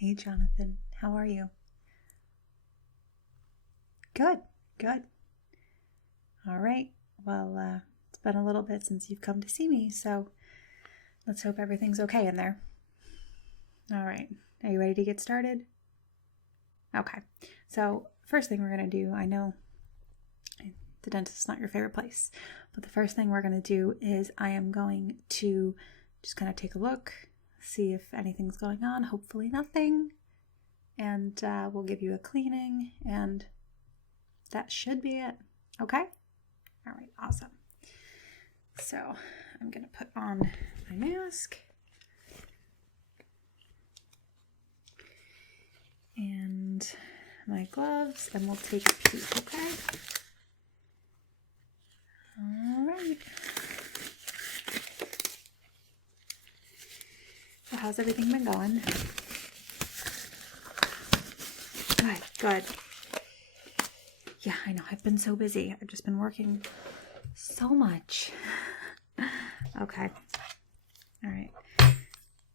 Hey, Jonathan. How are you? Good, good. All right. Well, it's been a little bit since you've come to see me, so let's hope everything's okay in there. All right. Are you ready to get started? Okay. So, first thing we're going to do, I know the dentist is not your favorite place, but the first thing we're going to do is I am going to just kind of take a look, see if anything's going on, hopefully nothing, and we'll give you a cleaning, and that should be it. Okay? All right, awesome. So I'm going to put on my mask and my gloves, and we'll take a peek, okay? All right. So how's everything been going? Good. Yeah, I know. I've been so busy. I've just been working so much. Okay. All right.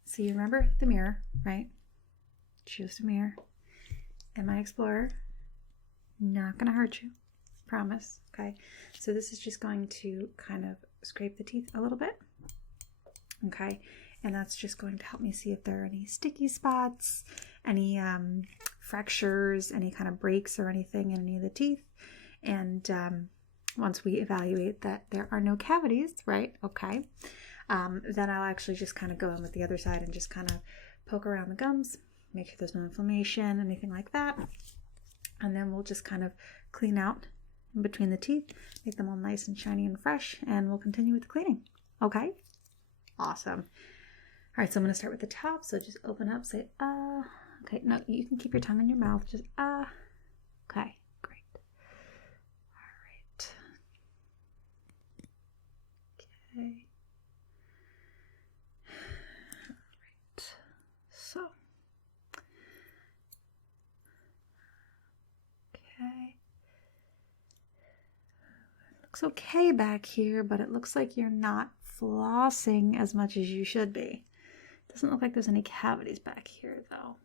So you remember the mirror, right? Choose the mirror. And my Explorer. Not going to hurt you. Promise. Okay. So this is just going to kind of scrape the teeth a little bit. Okay. And that's just going to help me see if there are any sticky spots, any fractures, any kind of breaks or anything in any of the teeth. And once we evaluate that there are no cavities, right? Okay. Then I'll actually just kind of go in with the other side and just kind of poke around the gums, make sure there's no inflammation, anything like that. And then we'll just kind of clean out in between the teeth, make them all nice and shiny and fresh, and we'll continue with the cleaning. Okay? Awesome. All right, so I'm going to start with the top. So just open up, say, Okay, no, you can keep your tongue in your mouth. Just, Okay, great. All right. Okay. All right. So. Okay. Looks okay back here, but it looks like you're not flossing as much as you should be. Doesn't look like there's any cavities back here, though.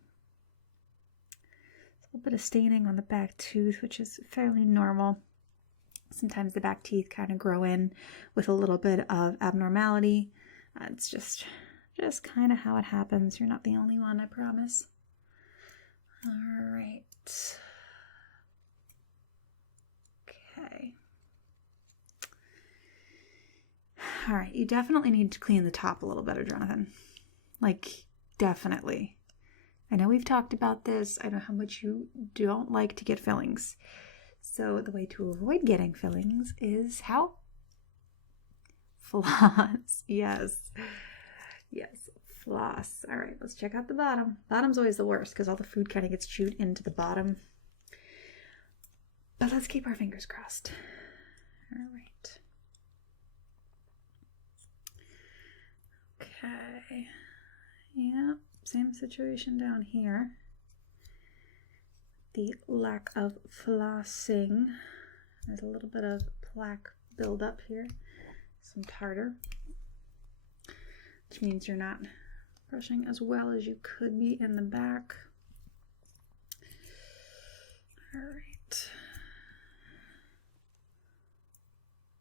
A little bit of staining on the back tooth, which is fairly normal. Sometimes the back teeth kind of grow in with a little bit of abnormality. It's just kind of how it happens. You're not the only one, I promise. All right. Okay. All right, you definitely need to clean the top a little better, Jonathan. Like, definitely. I know we've talked about this. I know how much you don't like to get fillings. So the way to avoid getting fillings is how? Floss. Yes. Yes, floss. All right, let's check out the bottom. Bottom's always the worst because all the food kind of gets chewed into the bottom. But let's keep our fingers crossed. All right. Okay. Yeah, same situation down here. The lack of flossing. There's a little bit of plaque buildup here. Some tartar. Which means you're not brushing as well as you could be in the back. All right.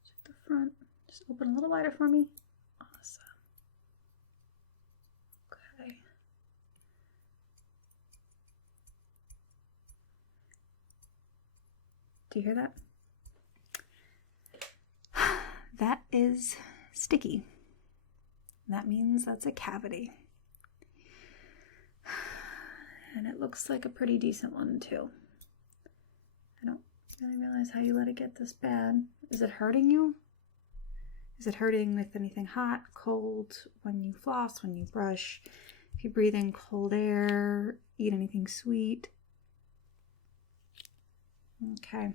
Check the front. Just open a little wider for me. Awesome. Okay. Do you hear that? That is sticky. That means that's a cavity. And it looks like a pretty decent one too. I don't really realize how you let it get this bad. Is it hurting you? Is it hurting with anything hot, cold, when you floss, when you brush? If you breathe in cold air, eat anything sweet? Okay.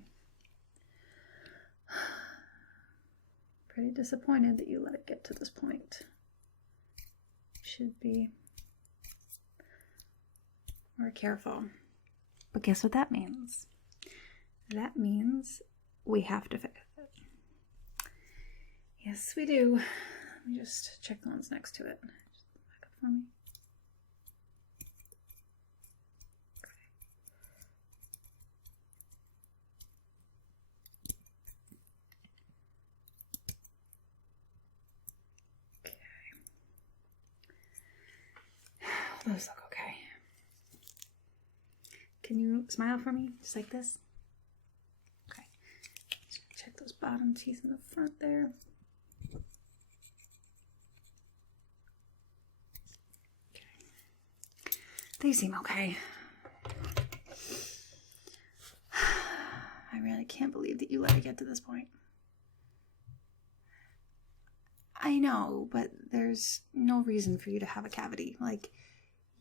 Pretty disappointed that you let it get to this point. Should be more careful. But guess what that means? That means we have to fix it. Yes, we do. Let me just check the ones next to it. Just back up for me. Those look okay. Can you smile for me? Just like this? Okay. Just check those bottom teeth in the front there. Okay. They seem okay. I really can't believe that you let it get to this point. I know, but there's no reason for you to have a cavity. Like,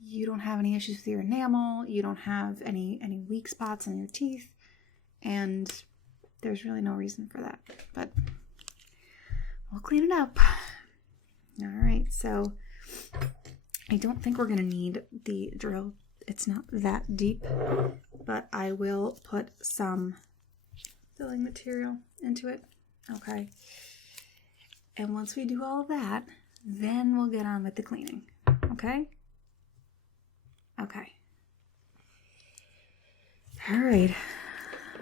you don't have any issues with your enamel, you don't have any weak spots in your teeth, and there's really no reason for that. But we'll clean it up. All right, so I don't think we're gonna need the drill. It's not that deep, but I will put some filling material into it. Okay. And once we do all of that, then we'll get on with the cleaning. Okay? Okay. All right.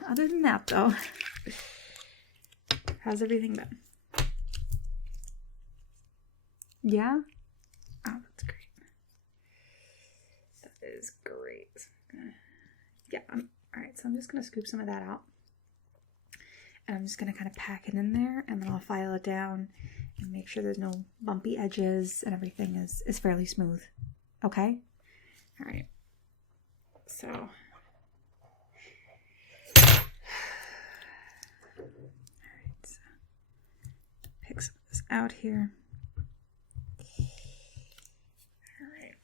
Other than that, though, how's everything been? Yeah? Oh, that's great. That is great. Yeah. All right. So I'm just going to scoop some of that out. And I'm just going to kind of pack it in there, and then I'll file it down and make sure there's no bumpy edges and everything is fairly smooth. Okay? All right. So, all right. So pick some of this out here. All right.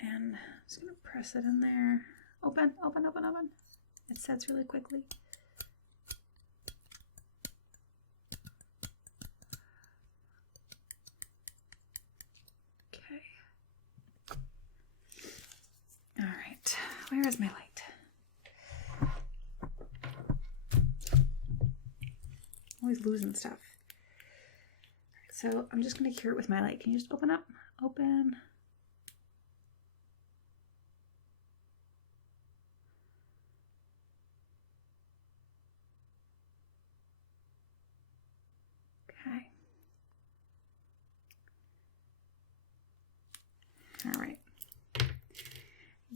And I'm just going to press it in there. Open, open, open, open. It sets really quickly. Where is my light? Always losing stuff. So I'm just going to cure it with my light. Can you just open up? Open. Okay. All right.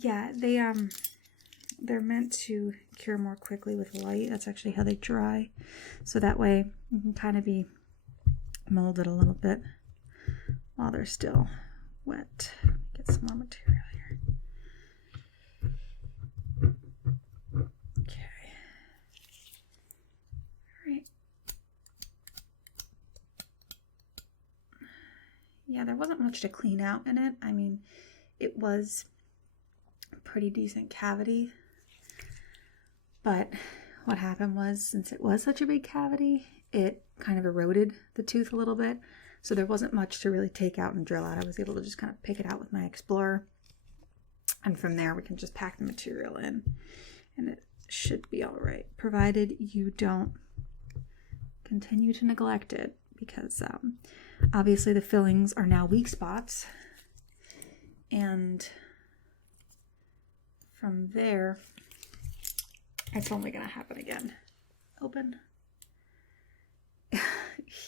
Yeah, they're meant to cure more quickly with light. That's actually how they dry. So that way you can kind of be molded a little bit while they're still wet. Get some more material here. Okay. All right. Yeah, there wasn't much to clean out in it. I mean, it was pretty decent cavity, but what happened was, since it was such a big cavity, it kind of eroded the tooth a little bit, so there wasn't much to really take out and drill out. I was able to just kind of pick it out with my Explorer, and from there we can just pack the material in, and it should be all right, provided you don't continue to neglect it, because obviously the fillings are now weak spots, and from there, it's only going to happen again. Open.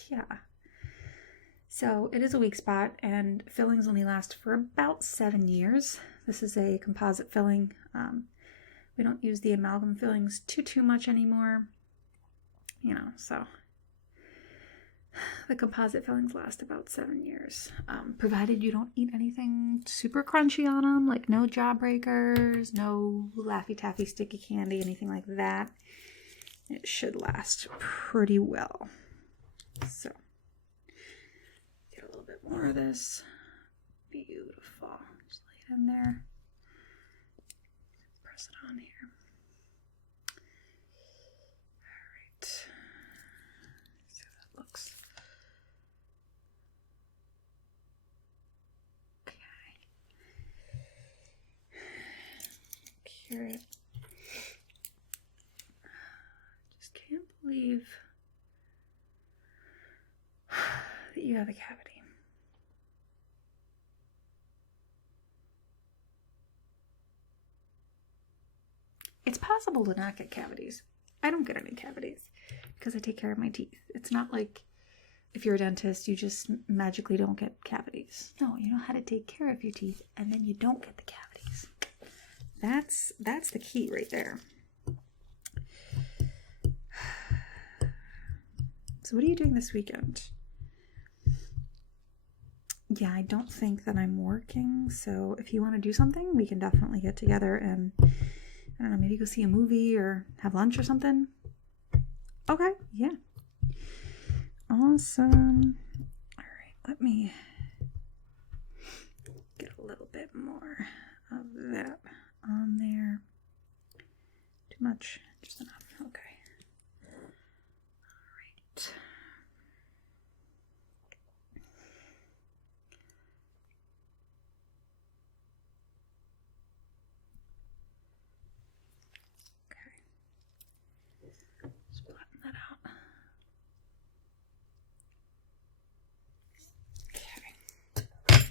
Yeah. So it is a weak spot, and fillings only last for about 7 years. This is a composite filling. We don't use the amalgam fillings too much anymore. You know, so the composite fillings last about 7 years, provided you don't eat anything super crunchy on them, like no jawbreakers, no Laffy Taffy sticky candy, anything like that. It should last pretty well. So, get a little bit more of this. Beautiful. Just lay it in there. Press it on here. All right. See how that looks. Cure it. Just can't believe that you have a cavity. It's possible to not get cavities. I don't get any cavities because I take care of my teeth. It's not like if you're a dentist, you just magically don't get cavities. No, you know how to take care of your teeth, and then you don't get the cavities. That's the key right there. So what are you doing this weekend? Yeah, I don't think that I'm working, so if you want to do something, we can definitely get together and, I don't know, maybe go see a movie or have lunch or something. Okay, yeah. Awesome. All right, let me get a little bit more of that on there. Too much, just enough. Okay. All right. Just flatten that out. Okay.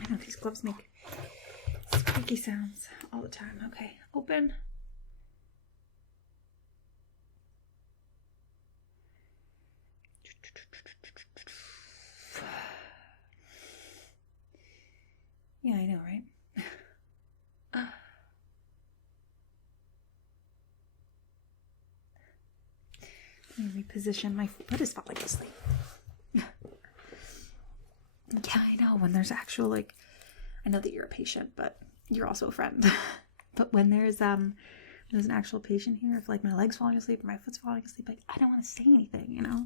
I know these gloves make squeaky sounds all the time. Okay, open. Yeah, I know, right? Let me reposition. My foot is falling asleep. Yeah, I know. When there's actual, like, I know that you're a patient, but you're also a friend. But when there's an actual patient here, if like my leg's falling asleep or my foot's falling asleep, like I don't want to say anything, you know?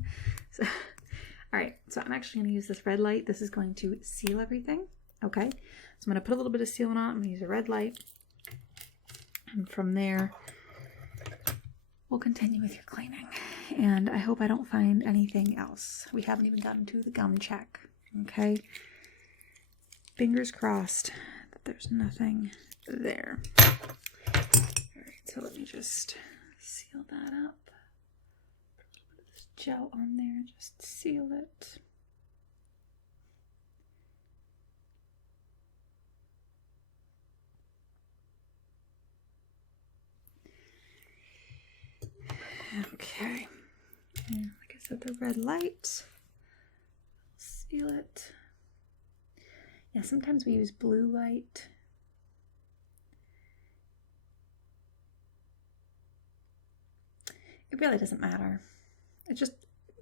So, all right, so I'm actually going to use this red light. This is going to seal everything, okay? So I'm going to put a little bit of sealant on. I'm going to use a red light. And from there, we'll continue with your cleaning. And I hope I don't find anything else. We haven't even gotten to the gum check, okay? Fingers crossed that there's nothing there. All right, so let me just seal that up. Put a little bit of this gel on there, just seal it. Okay, and like I said, the red light, seal it. Yeah, sometimes we use blue light. It really doesn't matter. It just,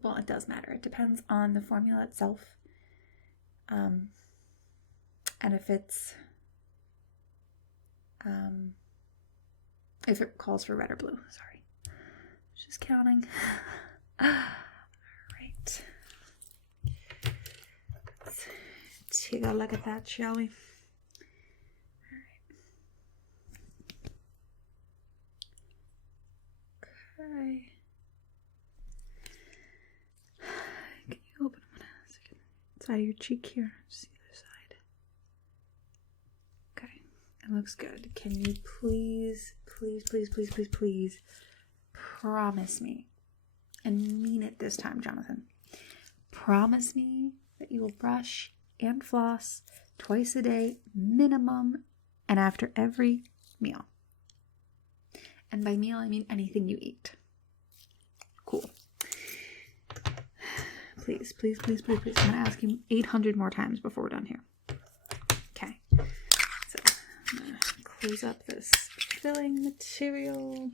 well, it does matter. It depends on the formula itself. And if it calls for red or blue, sorry. Just counting. All right. Let's take a look at that, shall we? All right. Okay. Can you open one second? Side of your cheek here. Just the other side. Okay. It looks good. Can you please promise me, and mean it this time, Jonathan, promise me that you will brush and floss twice a day minimum and after every meal. And by meal, I mean anything you eat. Cool. Please. I'm going to ask you 800 more times before we're done here. Okay. So I'm going to close up this filling material.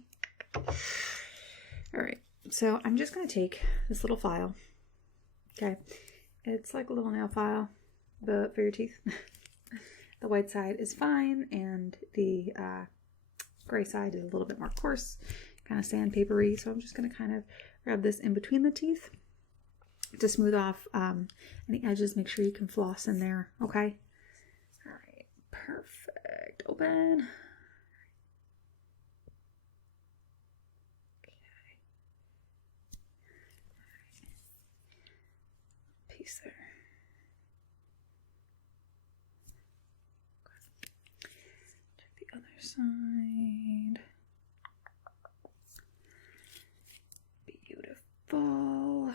All right. So I'm just going to take this little file. Okay. It's like a little nail file, but for your teeth. The white side is fine, and the gray side is a little bit more coarse, kind of sandpapery. So I'm just going to kind of rub this in between the teeth to smooth off any edges. Make sure you can floss in there, okay? All right, perfect. Open. Okay. Piece there. Check the other side. Beautiful.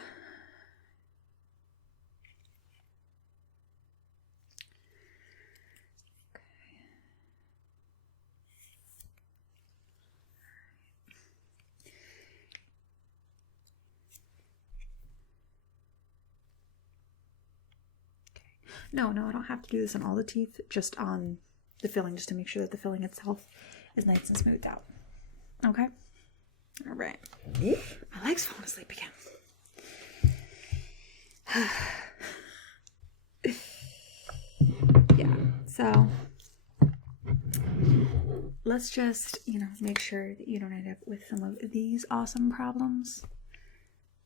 No, I don't have to do this on all the teeth, just on the filling, just to make sure that the filling itself is nice and smoothed out. Okay? All right. My leg's falling asleep again. Yeah, so let's just, make sure that you don't end up with some of these awesome problems.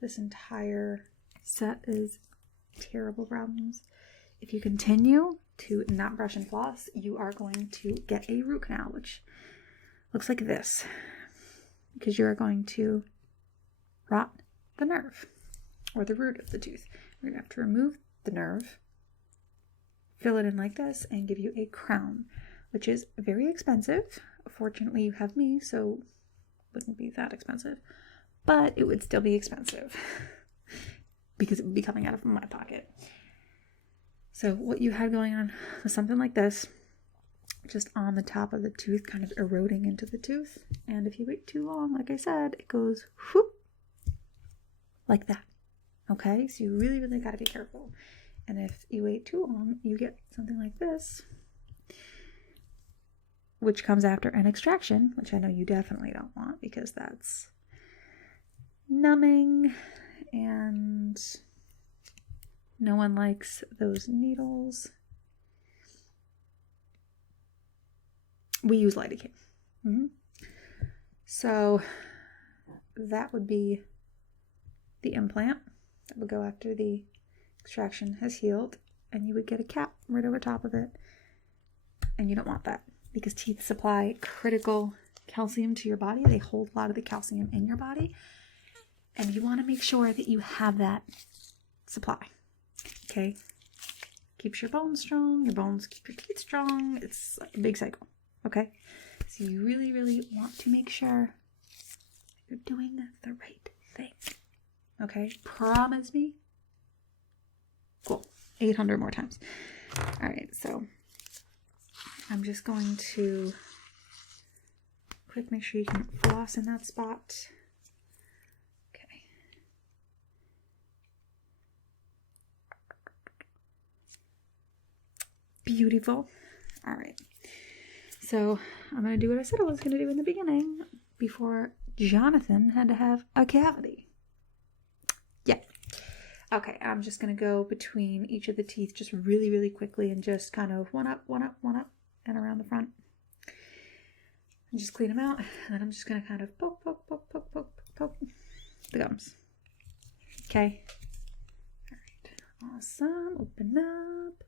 This entire set is terrible problems. If you continue to not brush and floss, you are going to get a root canal, which looks like this, because you are going to rot the nerve or the root of the tooth. We're going to have to remove the nerve, fill it in like this, and give you a crown, which is very expensive. Fortunately, you have me, so it wouldn't be that expensive, but it would still be expensive because it would be coming out of my pocket. So what you had going on was something like this, just on the top of the tooth, kind of eroding into the tooth. And if you wait too long, like I said, it goes whoop, like that. Okay, so you really, really got to be careful. And if you wait too long, you get something like this, which comes after an extraction, which I know you definitely don't want, because that's numbing and no one likes those needles. We use lidocaine. So that would be the implant that would go after the extraction has healed, and you would get a cap right over top of it. And you don't want that, because teeth supply critical calcium to your body. They hold a lot of the calcium in your body, and you want to make sure that you have that supply. Okay? Keeps your bones strong, your bones keep your teeth strong. It's like a big cycle. Okay? So you really, really want to make sure you're doing the right thing. Okay? Promise me. Cool. 800 more times. All right, so I'm just going to quick make sure you can floss in that spot. Okay. Beautiful. All right. So I'm going to do what I said I was going to do in the beginning before Jonathan had to have a cavity. Yeah. Okay, I'm just going to go between each of the teeth just really, really quickly and just kind of one up, and around the front. And just clean them out. And then I'm just going to kind of poke the gums. Okay. All right. Awesome. Open up.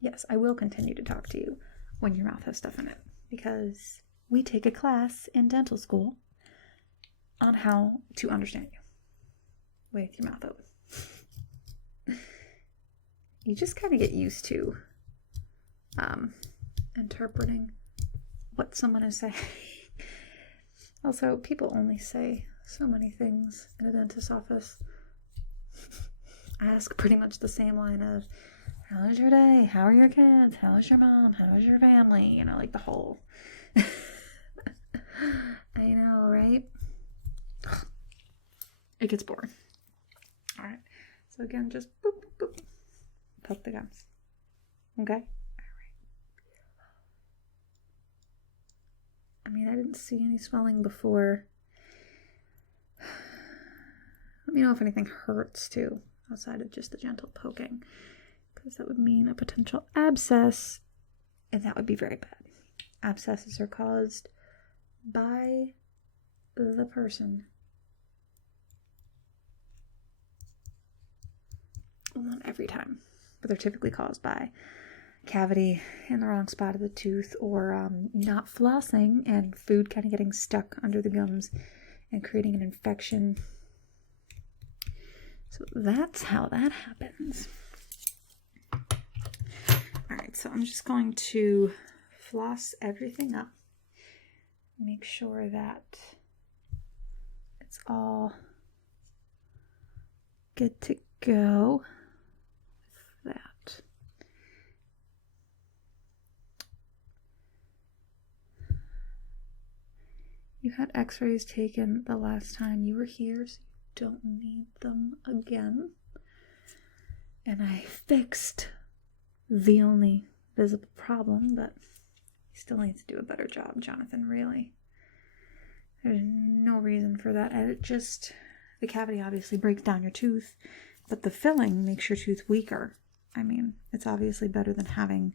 Yes, I will continue to talk to you when your mouth has stuff in it, because we take a class in dental school on how to understand you with your mouth open. You just kind of get used to interpreting what someone is saying. Also, people only say so many things in a dentist's office. I ask pretty much the same line of, how was your day? How are your kids? How is your mom? How is your family? Like the whole... I know, right? It gets boring. All right. So again, just boop, boop, boop. Poke the gums. Okay? All right. I mean, I didn't see any swelling before. Let me know if anything hurts too, outside of just the gentle poking, because that would mean a potential abscess, and that would be very bad. Abscesses are caused by the person. Well, not every time, but they're typically caused by cavity in the wrong spot of the tooth, or not flossing and food kind of getting stuck under the gums and creating an infection. So that's how that happens. All right, so I'm just going to floss everything up. Make sure that it's all good to go with that. You had x-rays taken the last time you were here, so don't need them again. And I fixed the only visible problem, but you still need to do a better job, Jonathan, really. There's no reason for that. The cavity obviously breaks down your tooth, but the filling makes your tooth weaker. I mean, it's obviously better than having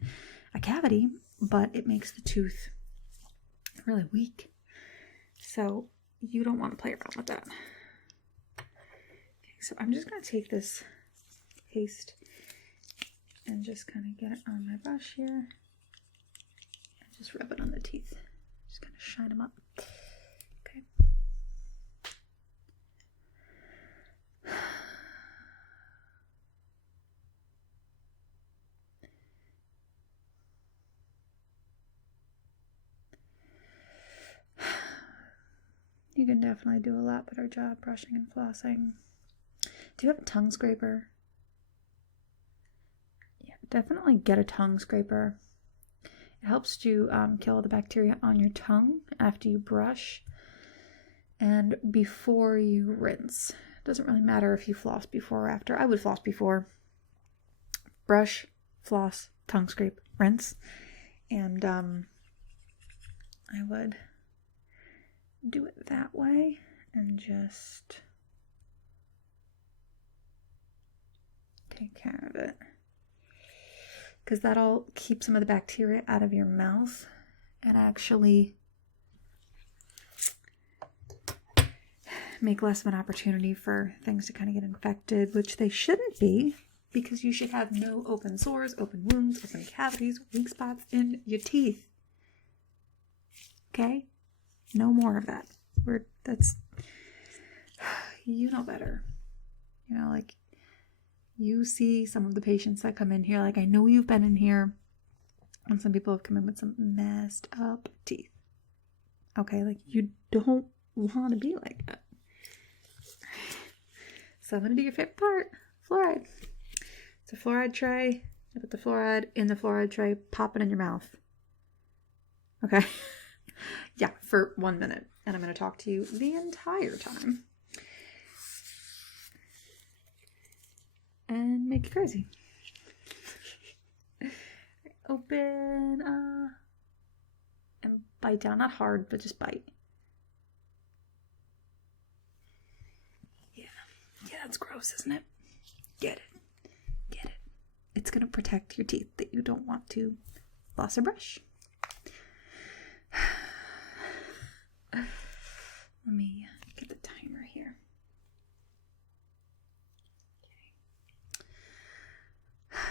a cavity, but it makes the tooth really weak. So you don't want to play around with that. Okay, so I'm just going to take this paste and just kind of get it on my brush here and just rub it on the teeth. Just kind of shine them up. Okay. You can definitely do a lot better job brushing and flossing. Do you have a tongue scraper? Yeah, definitely get a tongue scraper. It helps you kill the bacteria on your tongue after you brush and before you rinse. It doesn't really matter if you floss before or after. I would floss before. Brush, floss, tongue scrape, rinse. And I would do it that way and just take care of it, because that'll keep some of the bacteria out of your mouth and actually make less of an opportunity for things to kind of get infected, which they shouldn't be, because you should have no open sores, open wounds, open cavities, weak spots in your teeth. Okay? No more of that. You know better. You know, like, you see some of the patients that come in here, like, I know you've been in here, and some people have come in with some messed up teeth. Okay, like, you don't want to be like that. So I'm going to do your favorite part, fluoride. It's a fluoride tray. You put the fluoride in the fluoride tray, pop it in your mouth. Okay? Yeah, for 1 minute. And I'm going to talk to you the entire time. And make you crazy. Open, and bite down. Not hard, but just bite. Yeah, that's gross, isn't it? Get it. It's going to protect your teeth that you don't want to floss or brush. Let me get the timer here. Okay.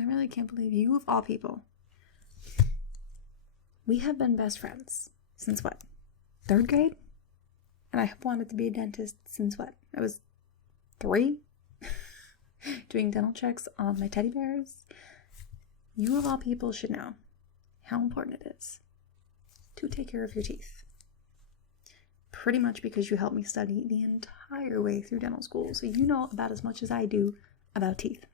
I really can't believe you, of all people. We have been best friends since what? 3rd grade? And I have wanted to be a dentist since what? I was 3? Doing dental checks on my teddy bears. You, of all people, should know how important it is to take care of your teeth. Pretty much because you helped me study the entire way through dental school, so you know about as much as I do about teeth.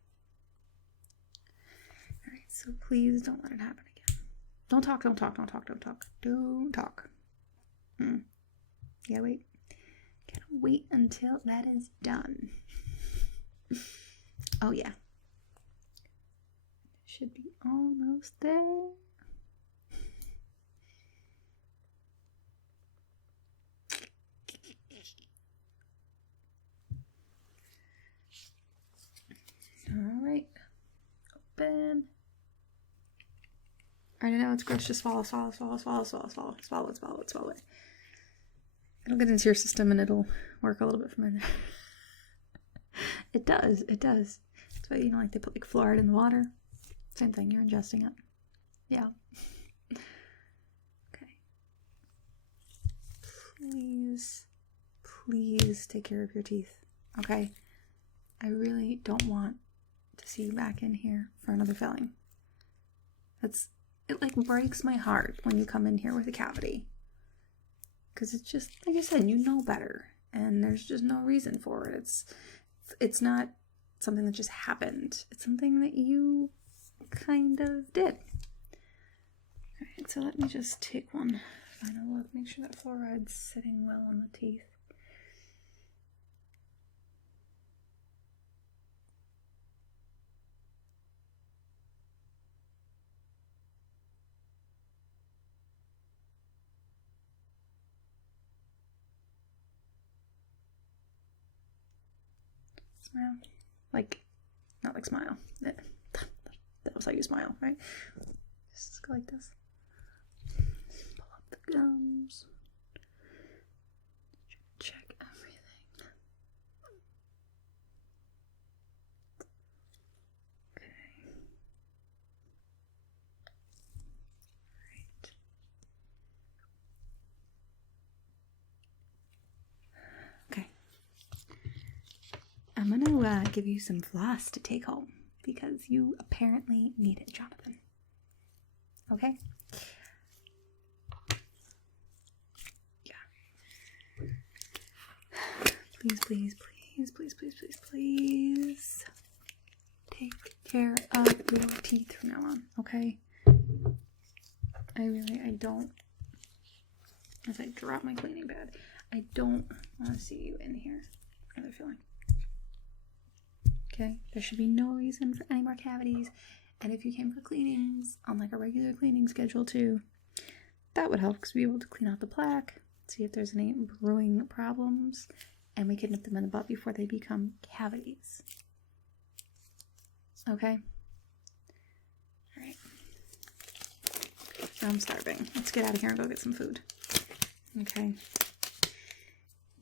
Alright, so please don't let it happen again. Don't talk. Don't talk. Yeah, wait. Gotta wait until that is done. Oh, yeah. Should be almost there. All right. Open. I know it's gross. Just swallow it. It'll get into your system and it'll work a little bit from in there. It does. That's why, you know, like they put like fluoride in the water. Same thing, you're ingesting it. Yeah. Okay. Please take care of your teeth. Okay? I really don't want to see you back in here for another filling. It like breaks my heart when you come in here with a cavity. Because it's just, like I said, you know better. And there's just no reason for it. It's not something that just happened. It's something that you kind of did. Alright, so let me just take one final look. Make sure that fluoride's sitting well on the teeth. Smile. Like, not like smile. That was how you smile, right? Just go like this. Pull up the gums. Check everything. Okay. Right. Okay. I'm gonna give you some floss to take home because you apparently need it, Jonathan. Okay? Yeah. Please, please, please, please, please, please, please. Take care of your teeth from now on, okay? I don't, as I drop my cleaning pad, I don't want to see you in here. How are they feeling? Okay, there should be no reason for any more cavities. And if you came for cleanings on like a regular cleaning schedule too, that would help because we'd be able to clean out the plaque, see if there's any brewing problems, and we can nip them in the butt before they become cavities. Okay? Alright. I'm starving. Let's get out of here and go get some food. Okay?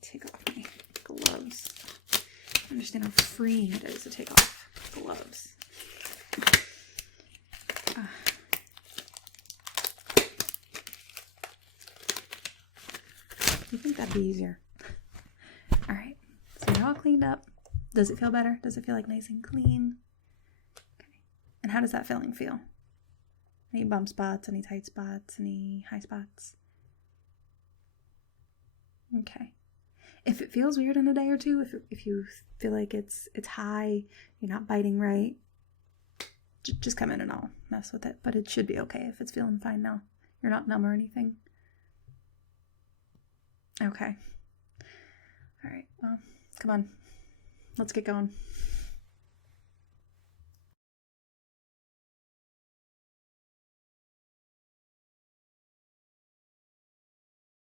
Take off my gloves. I understand how freeing it is to take off gloves. You think that'd be easier? Alright, so you're all cleaned up. Does it feel better? Does it feel like nice and clean? Okay. And how does that filling feel? Any bump spots, any tight spots, any high spots? Okay. If it feels weird in a day or two, if you feel like it's high, you're not biting right, just come in and I'll mess with it. But it should be okay if it's feeling fine now. You're not numb or anything. Okay. All right. Well, come on. Let's get going.